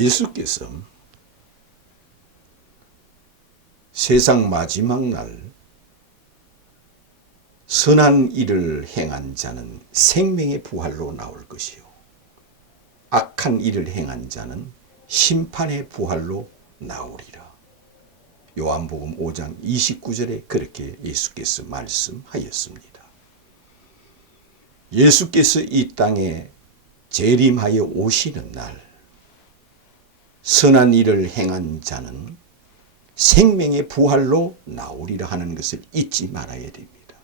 예수께서 세상 마지막 날 선한 일을 행한 자는 생명의 부활로 나올 것이요 악한 일을 행한 자는 심판의 부활로 나오리라. 요한복음 5장 29절에 그렇게 예수께서 말씀하였습니다. 예수께서 이 땅에 재림하여 오시는 날 선한 일을 행한 자는 생명의 부활로 나오리라 하는 것을 잊지 말아야 됩니다.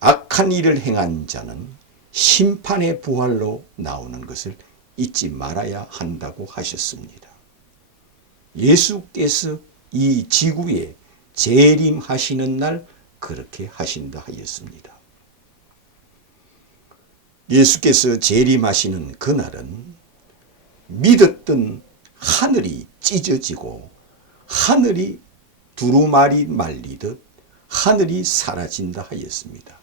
악한 일을 행한 자는 심판의 부활로 나오는 것을 잊지 말아야 한다고 하셨습니다. 예수께서 이 지구에 재림하시는 날 그렇게 하신다 하였습니다. 예수께서 재림하시는 그날은 믿었던 하늘이 찢어지고 하늘이 두루마리 말리듯 하늘이 사라진다 하였습니다.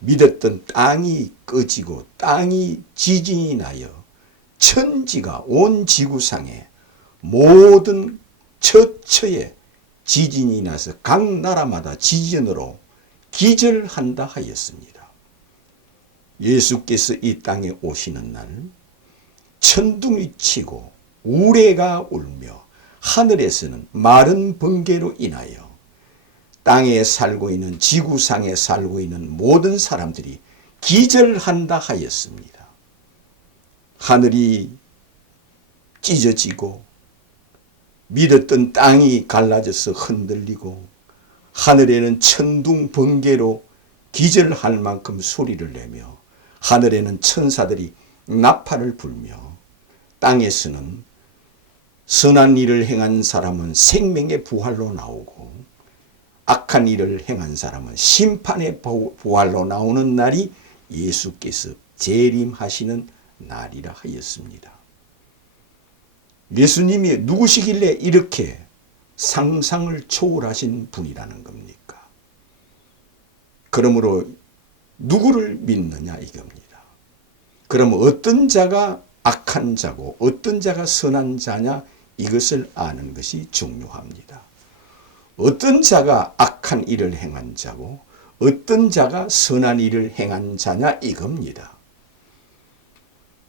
믿었던 땅이 꺼지고 땅이 지진이 나여 천지가 온 지구상에 모든 처처에 지진이 나서 각 나라마다 지진으로 기절한다 하였습니다. 예수께서 이 땅에 오시는 날 천둥이 치고 우레가 울며 하늘에서는 마른 번개로 인하여 땅에 살고 있는 지구상에 살고 있는 모든 사람들이 기절한다 하였습니다. 하늘이 찢어지고 믿었던 땅이 갈라져서 흔들리고 하늘에는 천둥 번개로 기절할 만큼 소리를 내며 하늘에는 천사들이 나팔을 불며 땅에서는 선한 일을 행한 사람은 생명의 부활로 나오고 악한 일을 행한 사람은 심판의 부활로 나오는 날이 예수께서 재림하시는 날이라 하였습니다. 예수님이 누구시길래 이렇게 상상을 초월하신 분이라는 겁니까? 그러므로 누구를 믿느냐 이겁니다. 그럼 어떤 자가 악한 자고 어떤 자가 선한 자냐 이것을 아는 것이 중요합니다. 어떤 자가 악한 일을 행한 자고 어떤 자가 선한 일을 행한 자냐 이겁니다.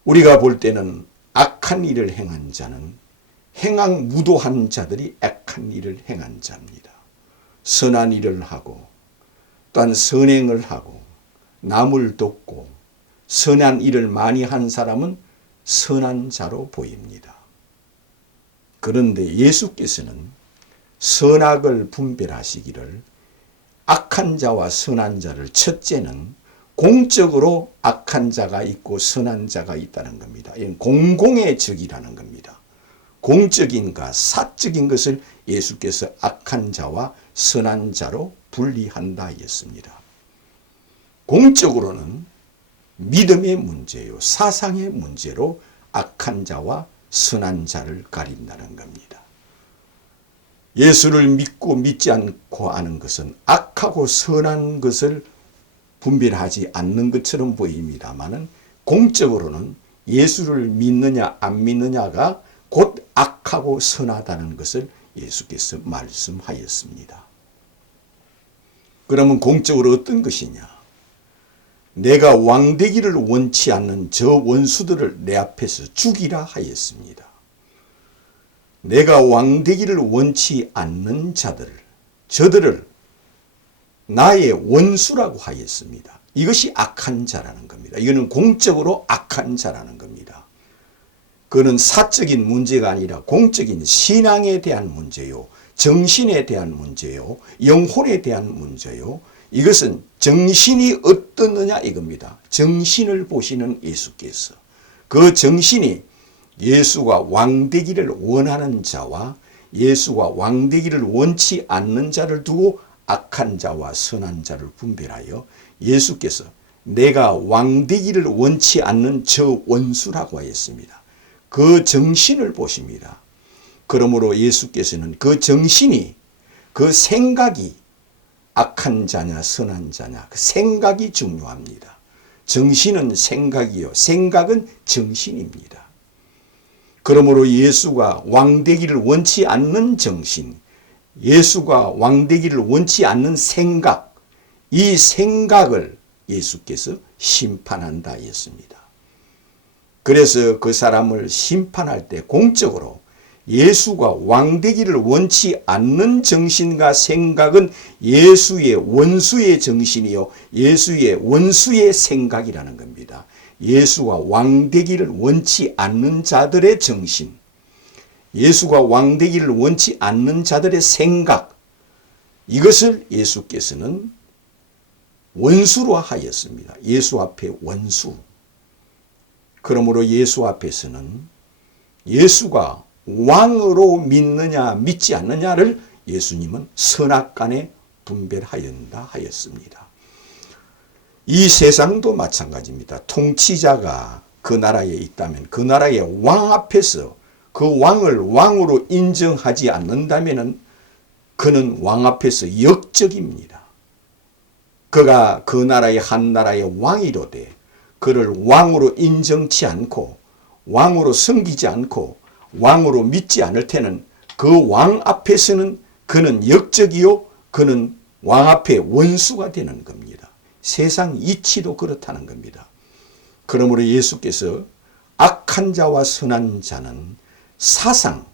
우리가 볼 때는 악한 일을 행한 자는 행악무도한 자들이 악한 일을 행한 자입니다. 선한 일을 하고 또한 선행을 하고 남을 돕고 선한 일을 많이 한 사람은 선한 자로 보입니다. 그런데 예수께서는 선악을 분별하시기를 악한 자와 선한 자를 첫째는 공적으로 악한 자가 있고 선한 자가 있다는 겁니다. 이건 공공의 적이라는 겁니다. 공적인가 사적인 것을 예수께서 악한 자와 선한 자로 분리한다 했습니다. 공적으로는 믿음의 문제요 사상의 문제로 악한 자와 선한 자를 가린다는 겁니다. 예수를 믿고 믿지 않고 하는 것은 악하고 선한 것을 분별하지 않는 것처럼 보입니다마는 공적으로는 예수를 믿느냐 안 믿느냐가 곧 악하고 선하다는 것을 예수께서 말씀하였습니다. 그러면 공적으로 어떤 것이냐? 내가 왕되기를 원치 않는 저 원수들을 내 앞에서 죽이라 하였습니다. 내가 왕되기를 원치 않는 저들을 나의 원수라고 하였습니다. 이것이 악한 자라는 겁니다. 이거는 공적으로 악한 자라는 겁니다. 그거는 사적인 문제가 아니라 공적인 신앙에 대한 문제요, 정신에 대한 문제요, 영혼에 대한 문제요. 이것은 정신이 어떻느냐 이겁니다. 정신을 보시는 예수께서 그 정신이 예수가 왕되기를 원하는 자와 예수가 왕되기를 원치 않는 자를 두고 악한 자와 선한 자를 분별하여 예수께서 내가 왕되기를 원치 않는 저 원수라고 하였습니다. 그 정신을 보십니다. 그러므로 예수께서는 그 정신이 그 생각이 악한 자냐 선한 자냐 그 생각이 중요합니다. 정신은 생각이요 생각은 정신입니다. 그러므로 예수가 왕되기를 원치 않는 정신, 예수가 왕되기를 원치 않는 생각, 이 생각을 예수께서 심판한다 했습니다. 그래서 그 사람을 심판할 때 공적으로 예수가 왕되기를 원치 않는 정신과 생각은 예수의 원수의 정신이요 예수의 원수의 생각이라는 겁니다. 예수가 왕되기를 원치 않는 자들의 정신, 예수가 왕되기를 원치 않는 자들의 생각, 이것을 예수께서는 원수로 하였습니다. 예수 앞에 원수. 그러므로 예수 앞에서는 예수가 왕으로 믿느냐 믿지 않느냐를 예수님은 선악간에 분별하였다 하였습니다. 이 세상도 마찬가지입니다. 통치자가 그 나라에 있다면 그 나라의 왕 앞에서 그 왕을 왕으로 인정하지 않는다면 그는 왕 앞에서 역적입니다. 그가 그 나라의 한 나라의 왕이로되 그를 왕으로 인정치 않고 왕으로 섬기지 않고 왕으로 믿지 않을 때는 그 왕 앞에서는 그는 역적이요 그는 왕 앞에 원수가 되는 겁니다. 세상 이치도 그렇다는 겁니다. 그러므로 예수께서 악한 자와 선한 자는 사상,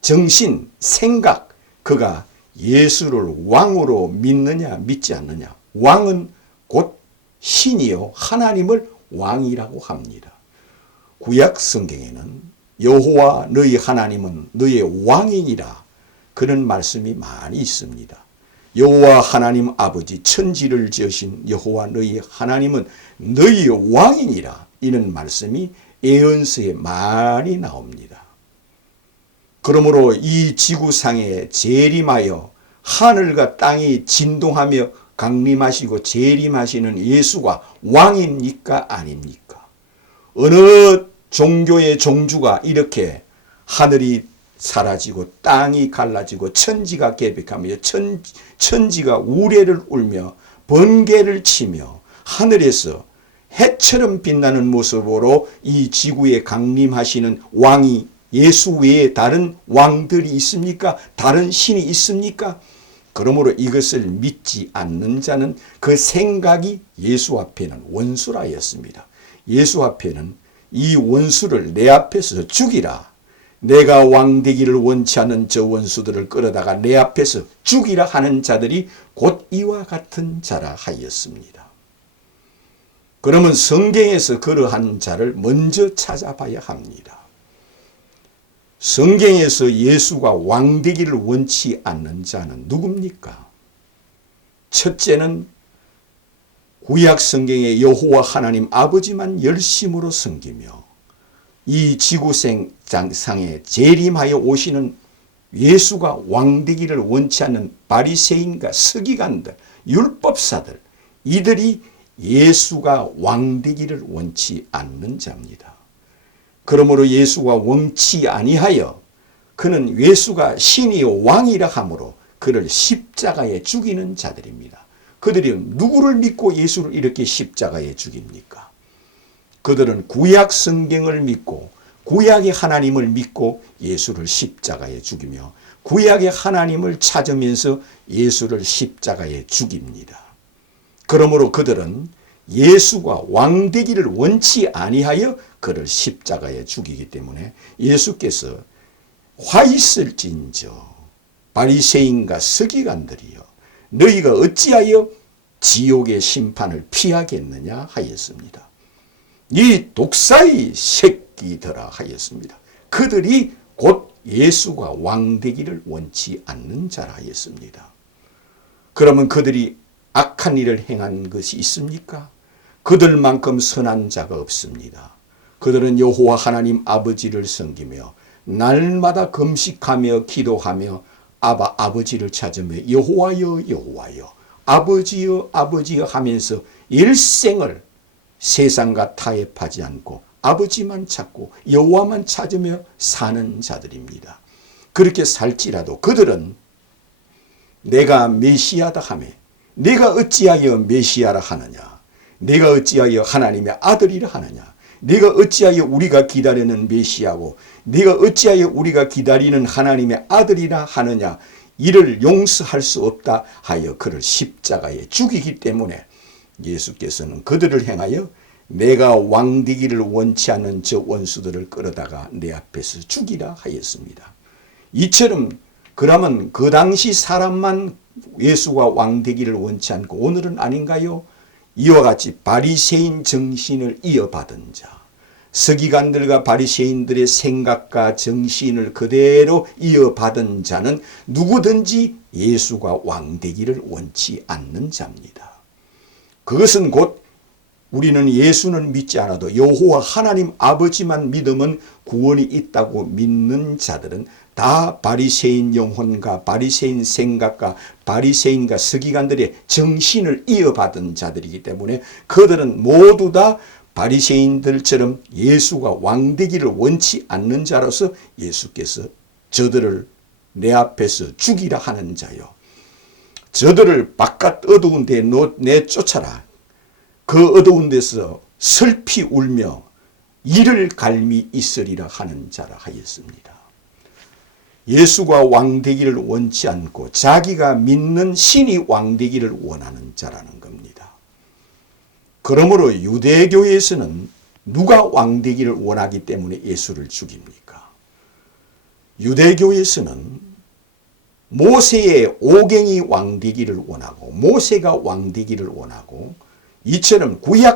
정신, 생각, 그가 예수를 왕으로 믿느냐 믿지 않느냐, 왕은 곧 신이요 하나님을 왕이라고 합니다. 구약 성경에는 여호와 너희 하나님은 너의 왕이니라 그런 말씀이 많이 있습니다. 여호와 하나님 아버지 천지를 지으신 여호와 너희 하나님은 너희 왕이니라 이런 말씀이 예언서에 많이 나옵니다. 그러므로 이 지구상에 재림하여 하늘과 땅이 진동하며 강림하시고 재림하시는 예수가 왕입니까 아닙니까? 어느 종교의 종주가 이렇게 하늘이 사라지고 땅이 갈라지고 천지가 개벽하며 천지가 우레를 울며 번개를 치며 하늘에서 해처럼 빛나는 모습으로 이 지구에 강림하시는 왕이 예수 외에 다른 왕들이 있습니까? 다른 신이 있습니까? 그러므로 이것을 믿지 않는 자는 그 생각이 예수 앞에는 원수라 했습니다. 예수 앞에는 이 원수를 내 앞에서 죽이라. 내가 왕되기를 원치 않는 저 원수들을 끌어다가 내 앞에서 죽이라 하는 자들이 곧 이와 같은 자라 하였습니다. 그러면 성경에서 그러한 자를 먼저 찾아봐야 합니다. 성경에서 예수가 왕되기를 원치 않는 자는 누굽니까? 첫째는 구약 성경의 여호와 하나님 아버지만 열심으로 섬기며 이 지구상에 재림하여 오시는 예수가 왕되기를 원치 않는 바리새인과 서기관들, 율법사들, 이들이 예수가 왕되기를 원치 않는 자입니다. 그러므로 예수가 원치 아니하여 그는 예수가 신이요 왕이라 하므로 그를 십자가에 죽이는 자들입니다. 그들이 누구를 믿고 예수를 이렇게 십자가에 죽입니까? 그들은 구약 성경을 믿고 구약의 하나님을 믿고 예수를 십자가에 죽이며 구약의 하나님을 찾으면서 예수를 십자가에 죽입니다. 그러므로 그들은 예수가 왕되기를 원치 아니하여 그를 십자가에 죽이기 때문에 예수께서 화 있을진저 바리새인과 서기관들이여 너희가 어찌하여 지옥의 심판을 피하겠느냐 하였습니다. 이 독사의 새끼들아 하였습니다. 그들이 곧 예수가 왕되기를 원치 않는 자라 하였습니다. 그러면 그들이 악한 일을 행한 것이 있습니까? 그들만큼 선한 자가 없습니다. 그들은 여호와 하나님 아버지를 섬기며 날마다 금식하며 기도하며 아버지를 찾으며 여호와여 여호와여 아버지여 아버지여 하면서 일생을 세상과 타협하지 않고 아버지만 찾고 여호와만 찾으며 사는 자들입니다. 그렇게 살지라도 그들은 내가 메시아다 하며 내가 어찌하여 메시아라 하느냐, 내가 어찌하여 하나님의 아들이라 하느냐, 내가 어찌하여 우리가 기다리는 메시아고 네가 어찌하여 우리가 기다리는 하나님의 아들이라 하느냐. 이를 용서할 수 없다 하여 그를 십자가에 죽이기 때문에 예수께서는 그들을 향하여 내가 왕되기를 원치 않는 저 원수들을 끌어다가 내 앞에서 죽이라 하였습니다. 이처럼 그러면 그 당시 사람만 예수가 왕되기를 원치 않고 오늘은 아닌가요? 이와 같이 바리새인 정신을 이어받은 자, 서기관들과 바리새인들의 생각과 정신을 그대로 이어받은 자는 누구든지 예수가 왕되기를 원치 않는 자입니다. 그것은 곧 우리는 예수는 믿지 않아도 여호와 하나님 아버지만 믿으면 구원이 있다고 믿는 자들은 다 바리새인 영혼과 바리새인 생각과 바리새인과 서기관들의 정신을 이어받은 자들이기 때문에 그들은 모두 다 바리새인들처럼 예수가 왕되기를 원치 않는 자로서 예수께서 저들을 내 앞에서 죽이라 하는 자요. 저들을 바깥 어두운 데 내쫓아라. 그 어두운 데서 슬피 울며 이를 갈미 있으리라 하는 자라 하였습니다. 예수가 왕되기를 원치 않고 자기가 믿는 신이 왕되기를 원하는 자라는 겁니다. 그러므로 유대교에서는 누가 왕되기를 원하기 때문에 예수를 죽입니까? 유대교에서는 모세의 오경이 왕되기를 원하고 모세가 왕되기를 원하고 이처럼 구약